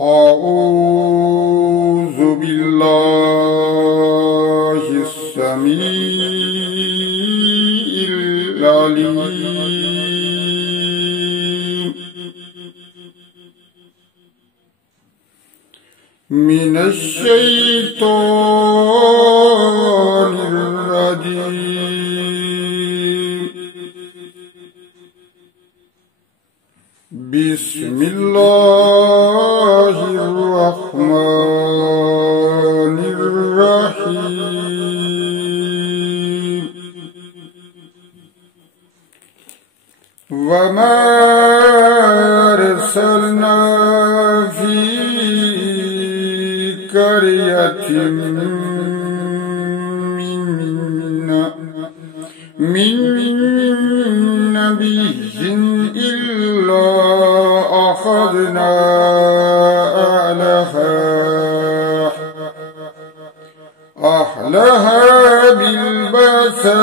أعوذ بالله السميع العليم من الشيطان الرجيم. بسم الله الرحمن الرحيم. وما أرسلنا في قرية من نبي إلا أخذنا أهلها بالبأساء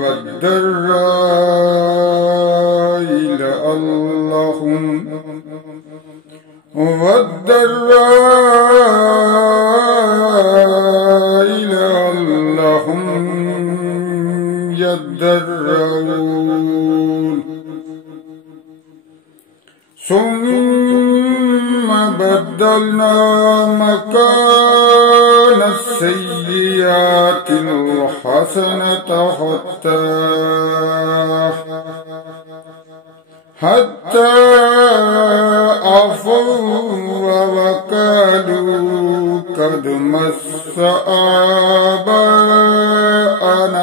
والضراء لعلهم يضرعون. ثم بدلنا مكان السيئات الحسنة حتى عفوا وقالوا قد مس آباءنا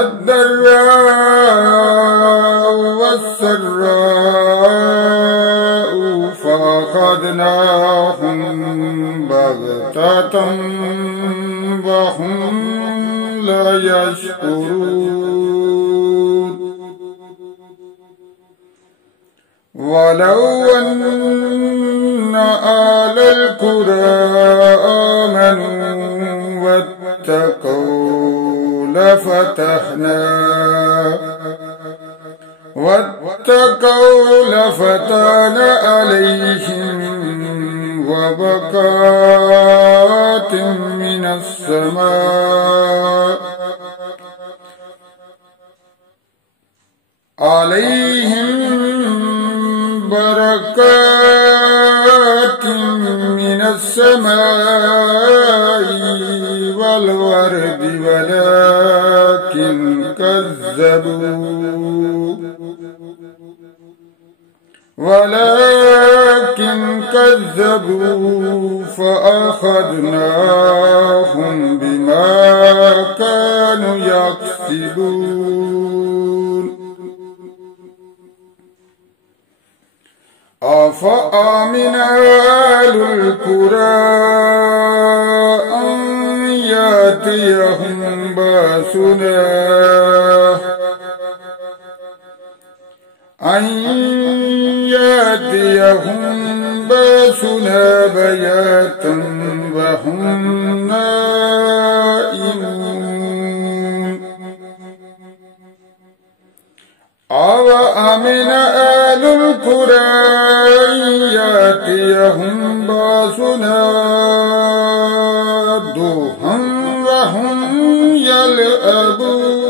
الضراء والسراء فأخذناهم بغتة وهم لا يشعرون. ولو أن أهل القرى آمنوا واتقوا لفتحنا عليهم وبركات من السماء والورد ولكن كذبوا فأخذناهم بما كانوا يكسبون. أفأمن أهل القرى أن يأتيهم بأسنا بياتا وهم نائمون. أوأمن أهل القرى أن يأتيهم بأسنا ضحى وهم يلعبون.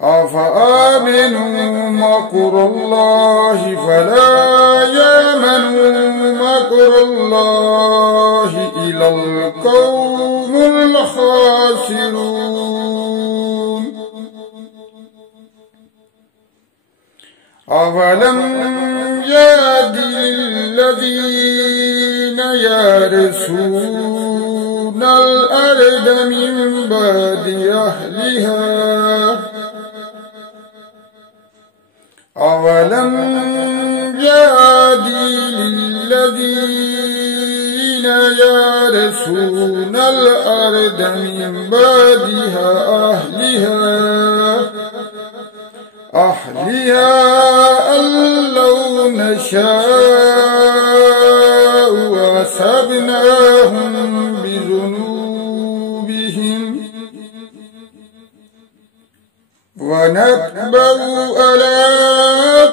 أفأمنوا مكر الله فلا يأمن مكر الله إلا القوم الخاسرون. أولم يهد للذين يرثون الأرض من بعد أهلها أولم يهد للذين يرثون الأرض من بعدها أهلها أن لو نشاء وأصبناهم بذنوبهم ونطبع على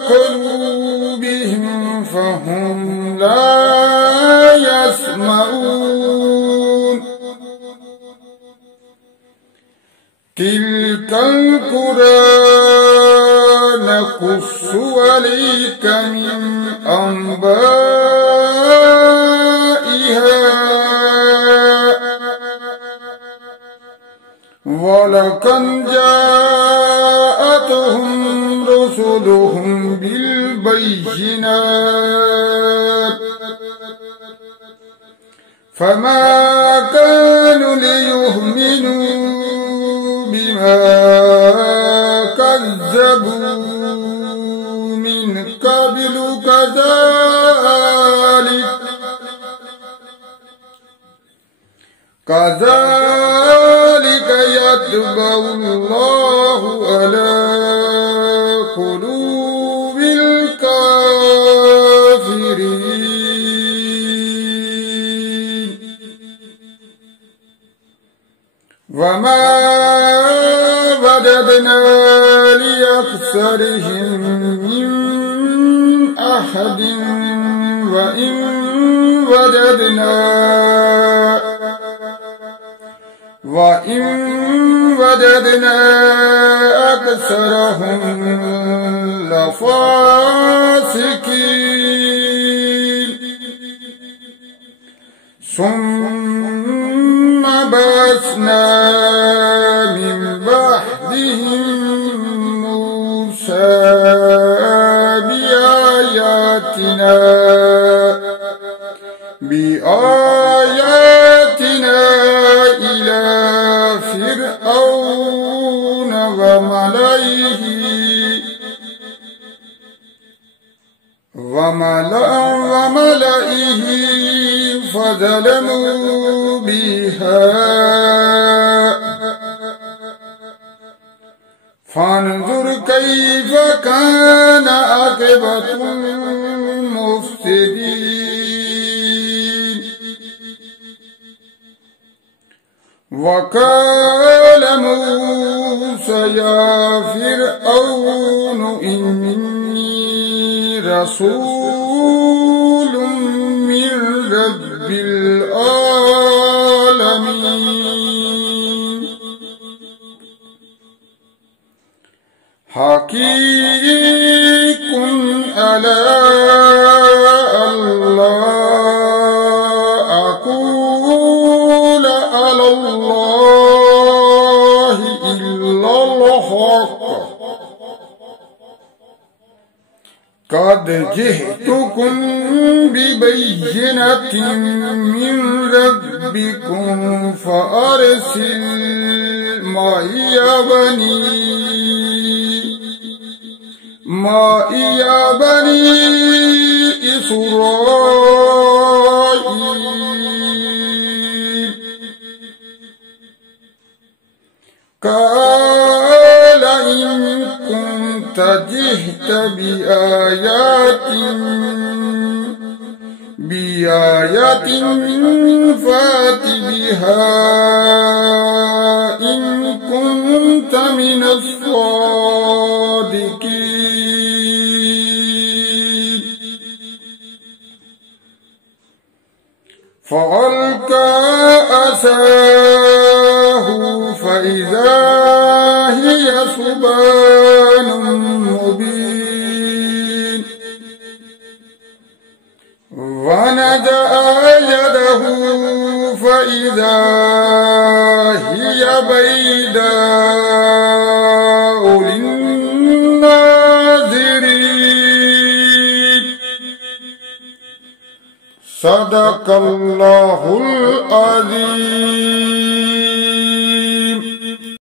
قلوبهم فهم لا يسمعون تلك القرى نقص عليك من أنبائها ولقد جاءتهم رسلهم بالبينات فما كانوا ليؤمنوا بما كذبوا من قبل كذلك يطبع الله على قلوب الكافرين وما وجدنا لأكثرهم من أحد وإن وجدنا أكثرهم لفاسقين ثم بعثنا من بعدهم موسى بآياتنا إلى فرعون وملئه فظلموا بها فانظر كيف كان عاقبة المفسدين وقال موسى يا فرعون إني رسول من رب العالمين حقيق على الله أقول على الله إلا الحق قد جئتكم ببينة من ربكم فأرسل معي بني إسرائيل قال إن كنت جئت بآية فات بها إن كنت من الصادقين فألقى عصاه فإذا هي ثعبان مبين ونزع يده فإذا هي بيضاء للناظرين صدق الله العظيم.